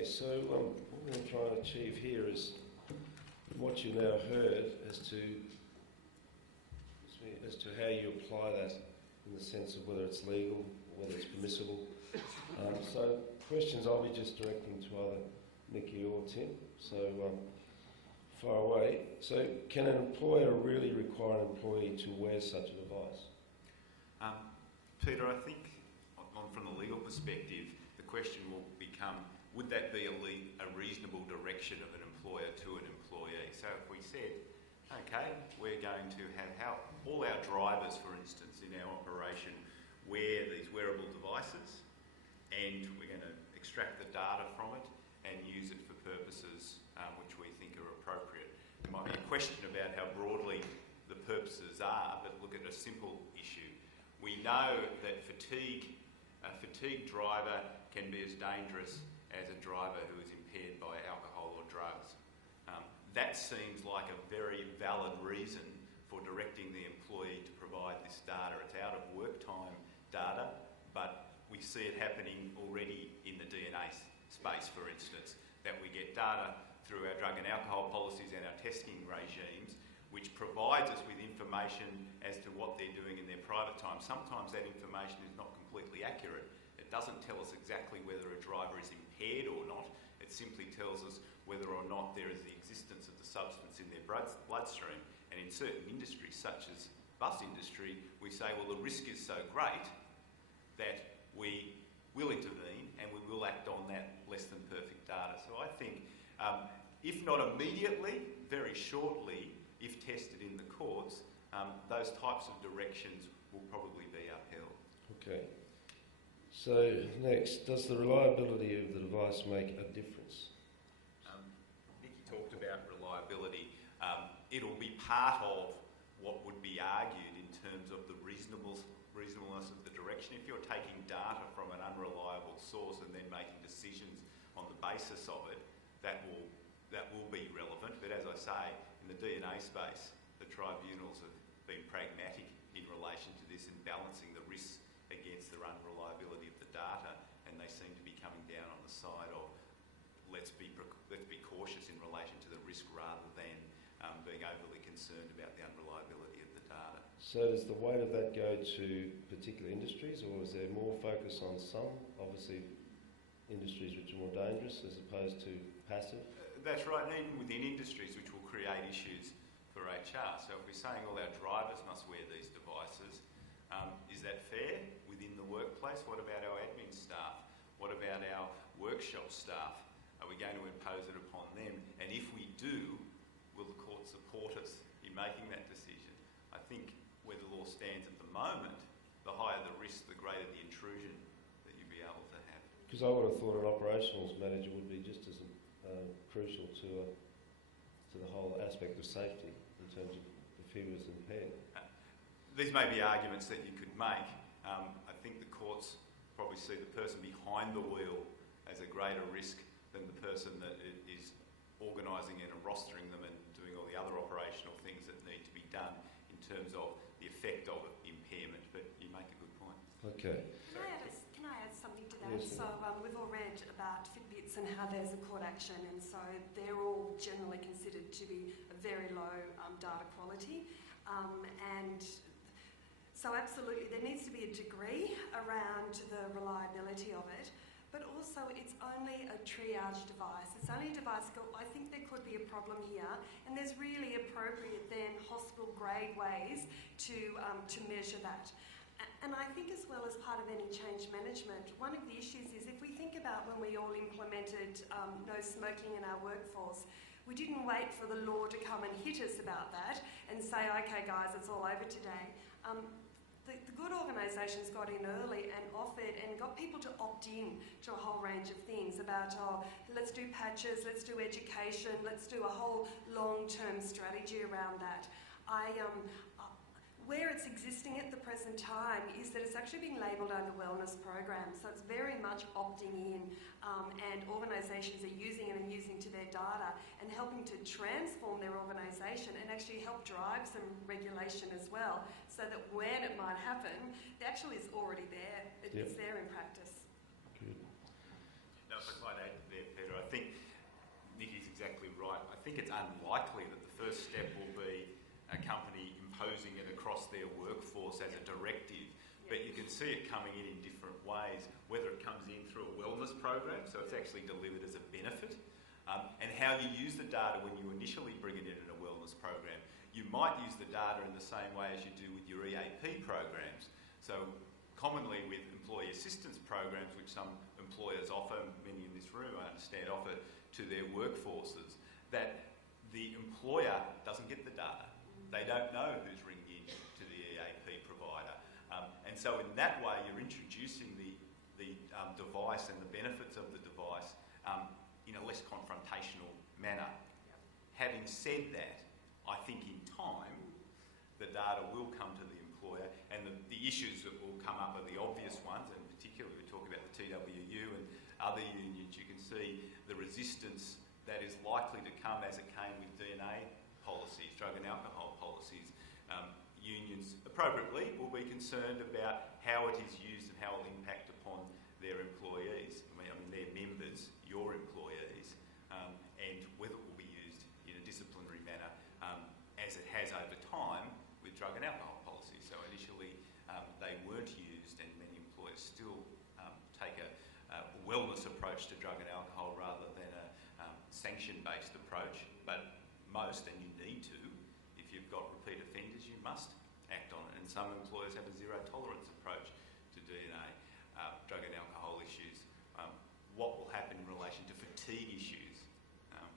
Okay, so what we're going to try and achieve here is what you now heard as to how you apply that in the sense of whether it's legal or whether it's permissible. So questions I'll be just directing to either Nikki or Tim. So far away. So can an employer really require an employee to wear such a device? Peter, I think from the legal perspective, the question will become, would that be a reasonable direction of an employer to an employee? So if we said, okay, we're going to have all our drivers, for instance, in our operation wear these wearable devices, and we're going to extract the data from it and use it for purposes which we think are appropriate. There might be a question about how broadly the purposes are, but look at a simple issue. We know that a fatigued driver can be as dangerous as a driver who is impaired by alcohol or drugs. That seems like a very valid reason for directing the employee to provide this data. It's out of work time data, but we see it happening already in the DNA space, for instance, that we get data through our drug and alcohol policies and our testing regimes, which provides us with information as to what they're doing in their private time. Sometimes that information is not completely accurate. It doesn't tell us exactly whether a driver is impaired or not. It simply tells us whether or not there is the existence of the substance in their bloodstream. And in certain industries, such as bus industry, we say, well, the risk is so great that we will intervene and we will act on that less than perfect data. So I think, if not immediately, very shortly, if tested in the courts, those types of directions will probably be upheld. Okay. So next, does the reliability of the device make a difference? Nikki talked about reliability. It'll be part of what would be argued in terms of the reasonableness of the direction. If you're taking data from an unreliable source and then making decisions on the basis of it, that will be relevant. But as I say, in the DNA space, the tribunals have been pragmatic in relation to this and balancing the risks against the unreliability of the data, and they seem to be coming down on the side of let's be cautious in relation to the risk rather than being overly concerned about the unreliability of the data. So does the weight of that go to particular industries, or is there more focus on some, obviously, industries which are more dangerous as opposed to passive? That's right, and even within industries which will create issues for HR. So if we're saying all our drivers must wear these devices, is that fair within the workplace? What about our admin staff? What about our workshop staff? Are we going to impose it upon them? And if we do, will the court support us in making that decision? I think where the law stands at the moment, the higher the risk, the greater the intrusion that you'd be able to have. Because I would have thought an operations manager would be just as crucial to the whole aspect of safety in terms of if he was impaired. These may be arguments that you could make. I think the courts probably see the person behind the wheel as a greater risk than the person that is organising and rostering them and doing all the other operational things that need to be done in terms of the effect of impairment. But you make a good point. Okay. Can I add something to that? Yes. So we've all read about Fitbits and how there's a court action, and so they're all generally considered to be a very low data quality. And so absolutely there needs to be a degree around the reliability of it, but also it's only a triage device. It's only a device, I think there could be a problem here, and there's really appropriate then hospital grade ways to measure that. And I think as well as part of any change management, one of the issues is if we think about when we all implemented no smoking in our workforce, we didn't wait for the law to come and hit us about that and say, okay guys, it's all over today. The good organisations got in early and offered and got people to opt in to a whole range of things about, let's do patches, let's do education, let's do a whole long-term strategy around that. Where it's existing at the present time is that it's actually being labelled under wellness programs, so it's very much opting in, and organisations are using it and using to their data and helping to transform their organisation and actually help drive some regulation as well, so that when it might happen, it actually is already there. It's there in practice. Good. Now, if I might add there, Peter, think it's unlikely that the first step will be a company imposing it across their workforce as a directive. But you can see it coming in different ways, whether it comes in through a wellness program, so it's actually delivered as a benefit, and how you use the data when you initially bring it in a wellness program. You might use the data in the same way as you do with your EAP programs. So commonly with employee assistance programs, which some employers offer, many in this room I understand offer to their workforces, that the employer doesn't get the data. They don't know who's ringing in to the EAP provider. And so in that way, you're introducing the device and the benefits of the device in a less confrontational manner. Having said that, I think in time, the data will come to the employer, and the issues that will come up are the obvious ones, and particularly we talk about the TWU and other unions. You can see the resistance that is likely to come as it came with DNA policies, drug and alcohol policies. Unions appropriately will be concerned about how it is used and how it will impact upon their employees. I mean their members, your employees, and whether it will be used in a disciplinary manner, as it has over time with drug and alcohol policies. So initially they weren't used, and many employers still take a wellness approach to drug and alcohol rather than a sanction-based approach. But most, and you need to, if you've got repeat offenders, you must act on it. And some employers have a zero tolerance approach to DNA, drug and alcohol issues. What will happen in relation to fatigue issues?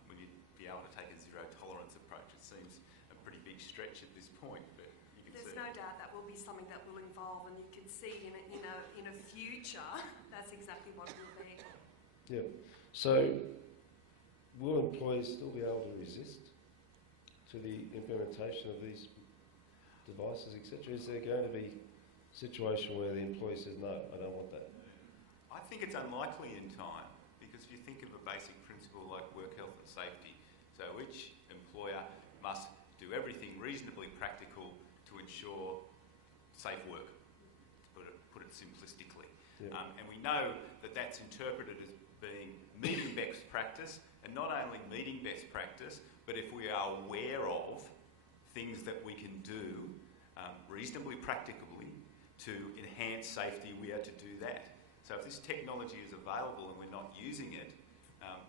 Will you be able to take a zero tolerance approach? It seems a pretty big stretch at this point, but you can There's see. no doubt that will be something that will evolve, and you can see in a future that's exactly what it will be. Yeah. So, will employees still be able to resist to the implementation of these devices, etc.? Is there going to be a situation where the employee says, no, I don't want that? I think it's unlikely in time, because if you think of a basic principle like work health and safety, so each employer must do everything reasonably practical to ensure safe work, to put it simplistically. Yeah. And we know that that's interpreted as being meeting best practice, and not only meeting best practice, but if we are aware of things that we can do reasonably practically to enhance safety, we are to do that. So if this technology is available and we're not using it,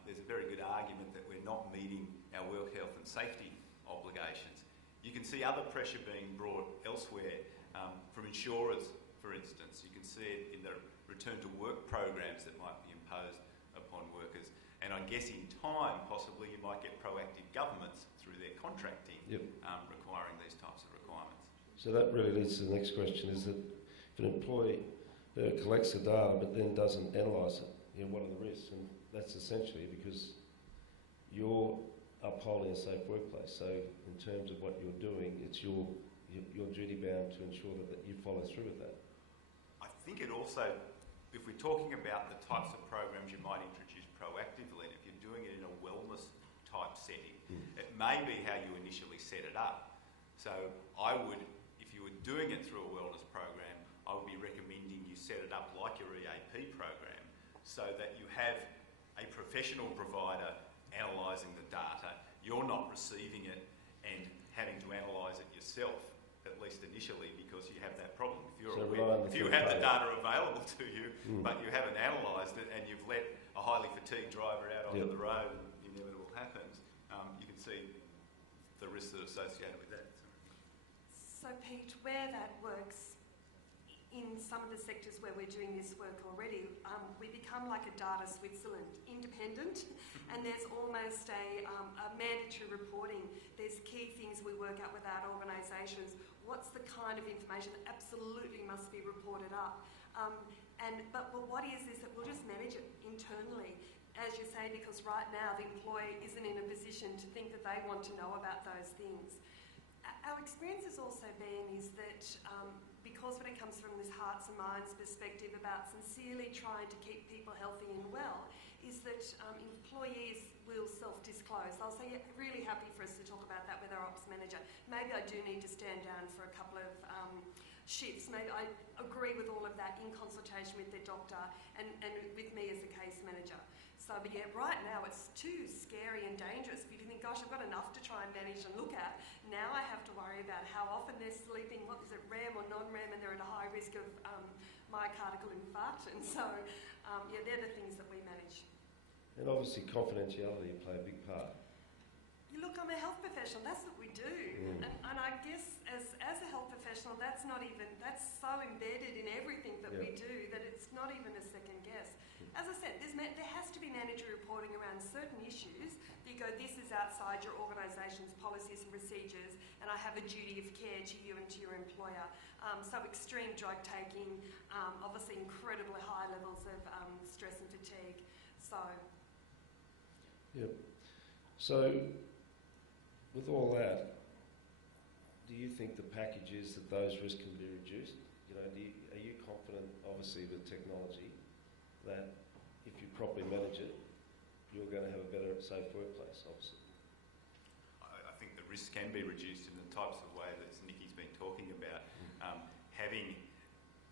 there's a very good argument that we're not meeting our work health and safety obligations. You can see other pressure being brought elsewhere from insurers, for instance. You can see it in the return to work programs that might be imposed upon workers. And I guess in time, possibly, you might get proactive governments through their contracting requiring these types of requirements. So that really leads to the next question, is that if an employee collects the data but then doesn't analyse it, what are the risks? And that's essentially because you're upholding a safe workplace. So in terms of what you're doing, it's your duty bound to ensure that you follow through with that. I think it also, if we're talking about the types of programs you might introduce proactively, and if you're doing it in a wellness type setting, it may be how you initially set it up. So I would, if you were doing it through a wellness program, I would be recommending you set it up like your EAP program, so that you have a professional provider analysing the data. You're not receiving it and having to analyse it yourself, at least initially, because you have that problem. If you have the data available to you, but you haven't analysed it, and you've let a highly fatigued driver out onto the road, and inevitable happens, you can see the risks that are associated with that. So Pete, where that works, in some of the sectors where we're doing this work already, we become like a data Switzerland, independent, and there's almost a mandatory reporting. There's key things we work out with our organisations. What's the kind of information that absolutely must be reported up? But what is that we'll just manage it internally, as you say, because right now the employee isn't in a position to think that they want to know about those things. Our experience has also been is that because when it comes from this hearts and minds perspective about sincerely trying to keep people healthy and well, is that employees will self-disclose. They'll say, yeah, really happy for us to talk about that with our ops manager. Maybe I do need to stand down for a couple of shifts. Maybe I agree with all of that in consultation with their doctor and with me as a case manager. So, but yeah, right now it's too scary and dangerous for you to think, gosh, I've got enough to try and manage and look at. Now I have to worry about how often they're sleeping, what is it, REM or non-REM, and they're at a high risk of myocardial infarction. So, yeah, they're the things that we manage. And obviously confidentiality play a big part. You look, I'm a health professional, that's what we do. And I guess as a health professional, that's so embedded in everything that we do that it's not even a second guess. As I said, there has to be mandatory reporting around certain issues that you go, this is outside your organisation's policies and procedures, and I have a duty of care to you and to your employer. So extreme drug taking, obviously incredibly high levels of stress and fatigue. So, with all that, do you think the package is that those risks can be reduced? You know, are you confident, obviously with technology, that if you properly manage it, you're going to have a better, safe workplace, obviously? I think the risks can be reduced in the types of way that Nikki's been talking about. Having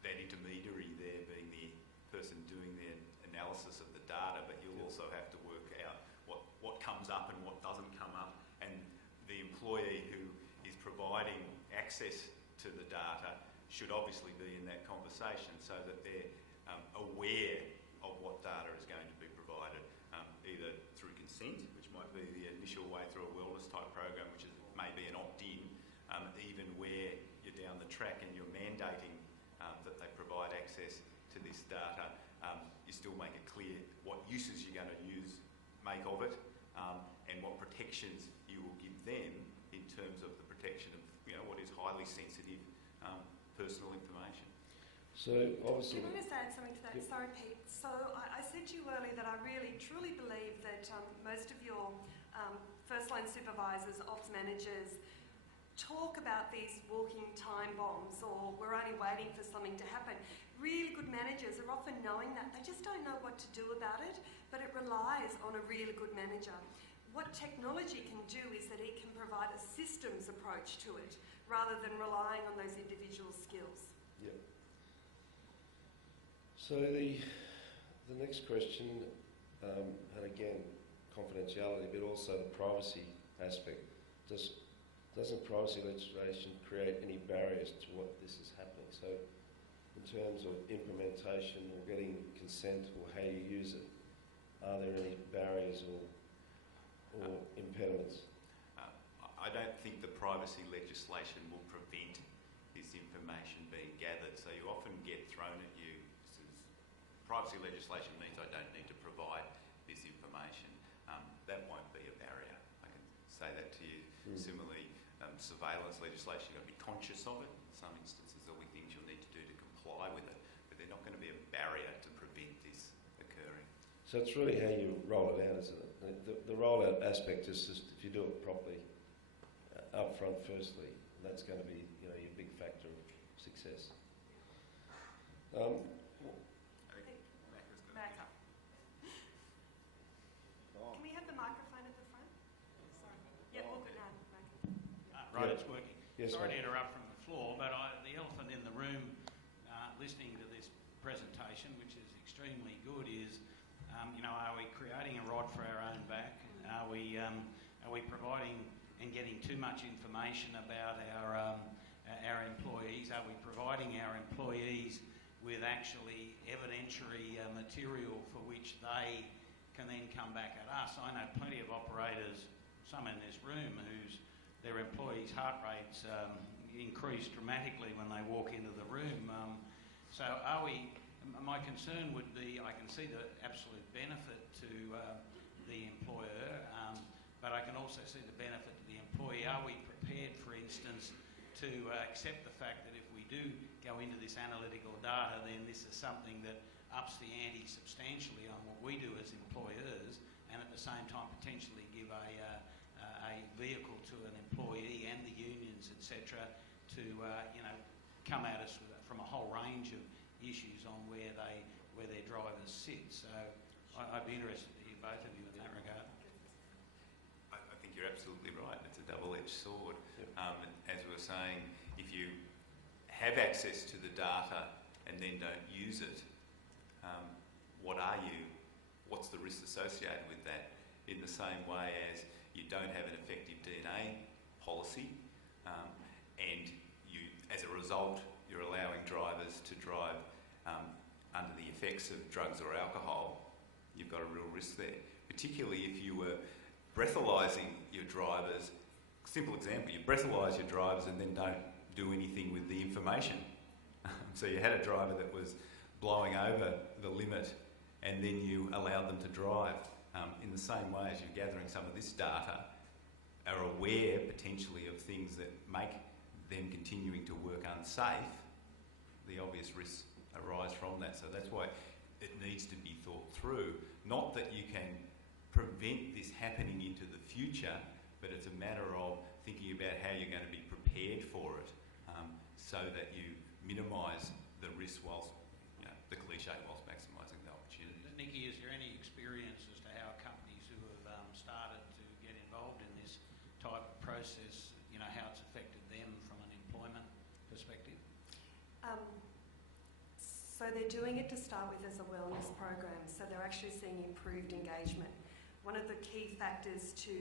that intermediary there being the person doing the analysis of the data, but you'll also have to work out what comes up and what doesn't come up, and the employee who is providing access to the data should obviously be in that conversation so that they're aware of what data is going to be provided, either through consent, which might be the initial way through a wellness type program, which is maybe an opt-in, even where you're down the track and you're mandating that they provide access to this data, you still make it clear what uses you're going to make of it, and what protections you will give them in terms of the protection of what is highly sensitive personal information. So obviously, can I just add something to that? Yep. Sorry, Pete. So I said to you earlier that I really truly believe that most of your first line supervisors, ops managers, talk about these walking time bombs, or we're only waiting for something to happen. Really good managers are often knowing that. They just don't know what to do about it, but it relies on a really good manager. What technology can do is that it can provide a systems approach to it, rather than relying on those individual skills. Yeah. So the next question, and again, confidentiality, but also the privacy aspect. Doesn't privacy legislation create any barriers to what this is happening? So in terms of implementation or getting consent or how you use it, are there any barriers or impediments? I don't think the privacy legislation will prevent this information being gathered. So you often get thrown at you, privacy legislation means I don't need to provide this information. That won't be a barrier. I can say that to you. Similarly, surveillance legislation, you've got to be conscious of it. In some instances there'll be things you'll need to do to comply with it, but they're not going to be a barrier to prevent this occurring. So it's really how you roll it out, isn't it? The rollout aspect is just if you do it properly, up front firstly, and that's going to be your big factor of success. I think Mac was going to come. Can we have the microphone at the front? Sorry. Yeah, all good now. Right, it's working. Yes, Sorry mate. to interrupt from the floor, but the elephant in the room, listening to this presentation, which is extremely good, is, are we creating a rod for our own back? Are we providing and getting too much information about our employees? Are we providing our employees with actually evidentiary material for which they can then come back at us? I know plenty of operators, some in this room, their employees' heart rates increase dramatically when they walk into the room. So my concern would be, I can see the absolute benefit to the employer, but I can also see the benefit to the employee. Are we prepared, for instance, to accept the fact that if we do go into this analytical data, then this is something that ups the ante substantially on what we do as employers, and at the same time potentially give a vehicle to an employee and the unions, etc., to come at us from a whole range of issues on where their drivers sit. So I'd be interested to hear both of you in that regard. I think you're absolutely right. It's a double-edged sword. Yep. As we were saying, if you have access to the data and then don't use it, what are you what's the risk associated with that? In the same way as you don't have an effective DNA policy, and you, as a result, you're allowing drivers to drive under the effects of drugs or alcohol, you've got a real risk there. Particularly if you were breathalyzing your drivers. Simple example, you breathalyse your drivers and then don't do anything with the information. So you had a driver that was blowing over the limit and then you allowed them to drive. In the same way as you're gathering some of this data, are aware potentially of things that make them continuing to work unsafe, the obvious risks arise from that. So that's why it needs to be thought through. Not that you can prevent this happening into the future, but it's a matter of thinking about how you're going to be prepared for it, so that you minimise the risk whilst, the cliche, whilst maximising the opportunity. Nikki, is there any experience as to how companies who have started to get involved in this type of process, how it's affected them from an employment perspective? So they're doing it to start with as a wellness program, so they're actually seeing improved engagement. One of the key factors to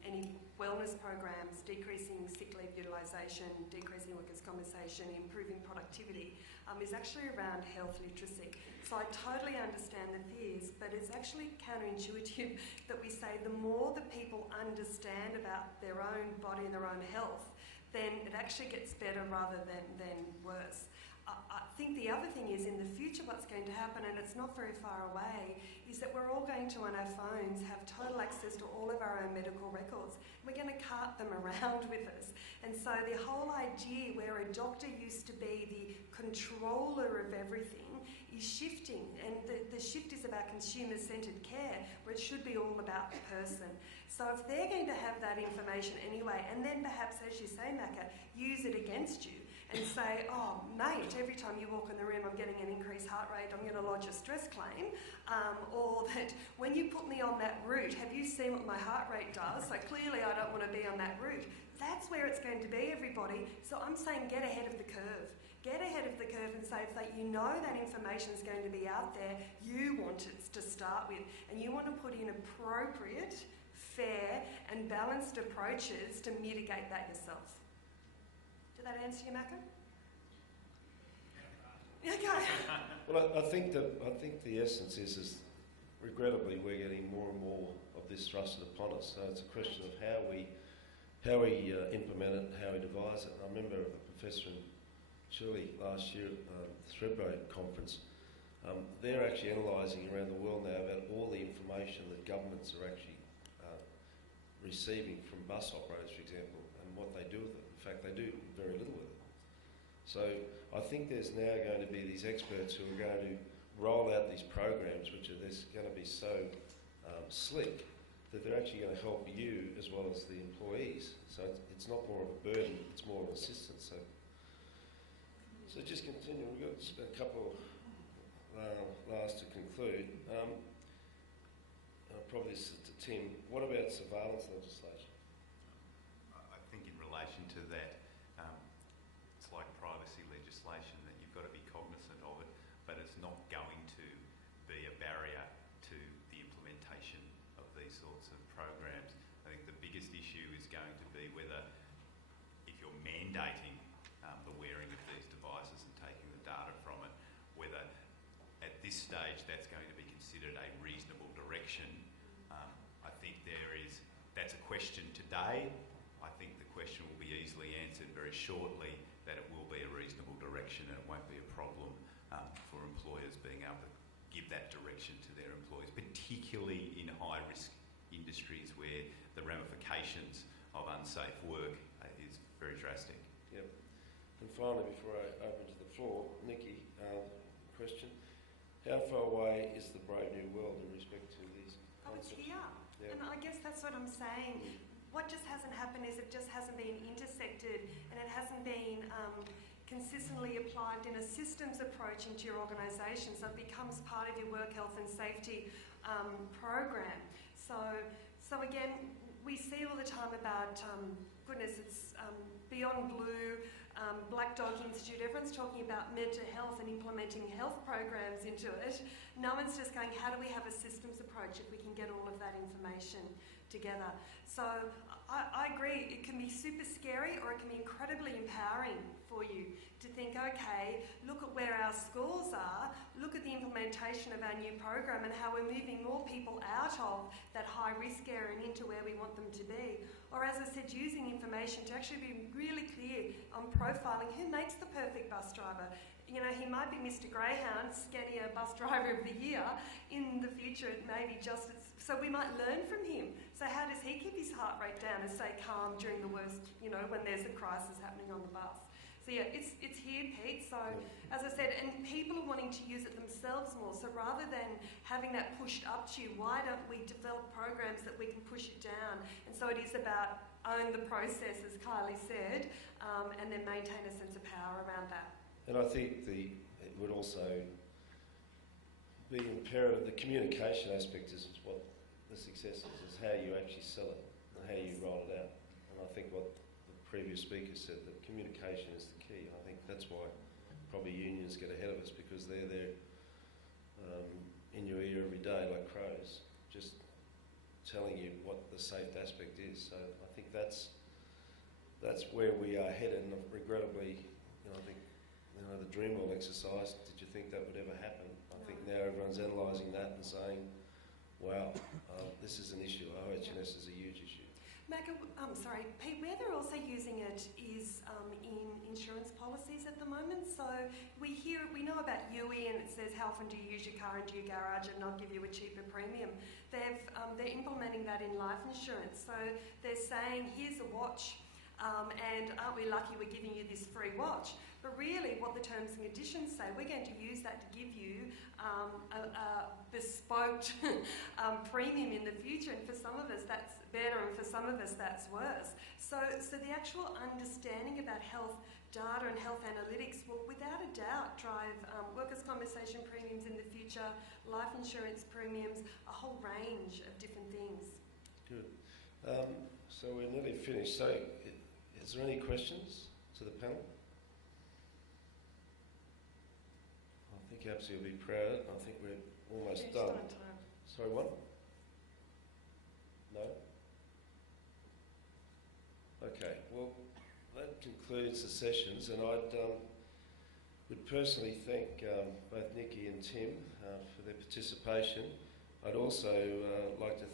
any wellness programs, decreasing sick leave utilisation, decreasing workers' compensation, improving productivity, is actually around health literacy. So I totally understand the fears, but it's actually counterintuitive that we say the more that people understand about their own body and their own health, then it actually gets better rather than worse. I think the other thing is in the future what's going to happen, and it's not very far away, is that we're all going to on our phones have total access to all of our own medical records. We're going to cart them around with us. And so the whole idea where a doctor used to be the controller of everything is shifting, and the shift is about consumer-centred care, where it should be all about the person. So if they're going to have that information anyway, and then perhaps, as you say, Macca, use it against you, and say, oh, mate, every time you walk in the room I'm getting an increased heart rate, I'm going to lodge a stress claim. Or that when you put me on that route, have you seen what my heart rate does? So clearly I don't want to be on that route. That's where it's going to be, everybody. So I'm saying get ahead of the curve. Get ahead of the curve and say if you know that information is going to be out there, you want it to start with, and you want to put in appropriate, fair and balanced approaches to mitigate that yourself. Did that answer you, Macca? Okay. Well, I think the essence is regrettably we're getting more and more of this thrusted upon us. So it's a question of how we implement it, how we devise it. I remember a professor in Chile last year at the Thredbo conference. They're actually analysing around the world now about all the information that governments are actually receiving from bus operators, for example, and what they do with it. In fact, they do very little with it. So I think there's now going to be these experts who are going to roll out these programs which are going to be so slick that they're actually going to help you as well as the employees. So it's not more of a burden, it's more of an assistance. So just continue. We've got a couple last to conclude. Probably this is to Tim. What about surveillance legislation? I think in relation to that, it's like privacy legislation that you've got to be cognisant of it, but it's not going to be a barrier to the implementation of these sorts of programs. I think the biggest issue is going to be whether, if you're mandating the wearing of these devices and taking the data from it, whether at this stage that's going to be considered a reasonable direction. I think that's a question today. I think the question will be easily answered very shortly, that it will be a reasonable direction and it won't be a problem for employers being able to give that direction to their employees, particularly in high-risk industries where the ramifications of unsafe work is very drastic. Yep. And finally, before I open to the floor, Nikki, question. How far away is the brave new world in respect to these It's concepts? here. Yeah. And I guess that's what I'm saying. What just hasn't happened is it just hasn't been intersected, and it hasn't been consistently applied in a systems approach into your organisation, so it becomes part of your work health and safety program. So again, we see all the time about, goodness, it's beyond blue, Black Dog Institute, everyone's talking about mental health and implementing health programs into it. No one's just going, how do we have a systems approach if we can get all of that information together? So I agree, it can be super scary or it can be incredibly empowering for you to think, okay, look at where our schools are, look at the implementation of our new program and how we're moving more people out of that high risk area and into where we want them to be. Or as I said, using information to actually be really clear on profiling who makes the perfect bus driver. You know, he might be Mr. Greyhound, Scania Bus Driver of the Year. In the future, it may be just... So we might learn from him. So how does he keep his heart rate down and stay calm during the worst, you know, when there's a crisis happening on the bus? So yeah, it's here, Pete. So as I said, and people are wanting to use it themselves more. So rather than having that pushed up to you, why don't we develop programs that we can push it down? And so it is about own the process, as Kylie said, and then maintain a sense of power around that. And I think it would also be imperative, the communication aspect is what the success is how you actually sell it and how you roll it out. And I think what the previous speaker said, that communication is the key. I think that's why probably unions get ahead of us, because they're there in your ear every day like crows, just telling you what the safe aspect is. So I think that's where we are headed, and regrettably, I think the Dreamwell exercise, did you think that would ever happen? I think now everyone's analysing that and saying, wow, this is an issue. OH&S is a huge issue. Pete, where they're also using it is in insurance policies at the moment. So we know about UE, and it says how often do you use your car into your garage and not give you a cheaper premium. They're implementing that in life insurance. So they're saying, here's a watch, and aren't we lucky we're giving you this free watch? But really what the terms and conditions say, we're going to use that to give you a bespoke premium in the future, and for some of us that's better and for some of us that's worse. So the actual understanding about health data and health analytics will without a doubt drive workers' compensation premiums in the future, life insurance premiums, a whole range of different things. Good. So we're nearly finished. So is there any questions to the panel? I think Absi will be proud. I think we're almost done. Sorry, what? No? Okay, well, that concludes the sessions, and I would personally thank both Nikki and Tim for their participation. I'd also like to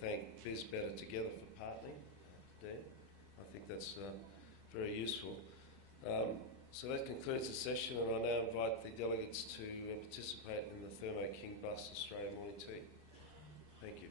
thank Biz Better Together for partnering, Dan. I think that's very useful. So that concludes the session, and I now invite the delegates to participate in the Thermo King Bus Australia Morning Tea. Thank you.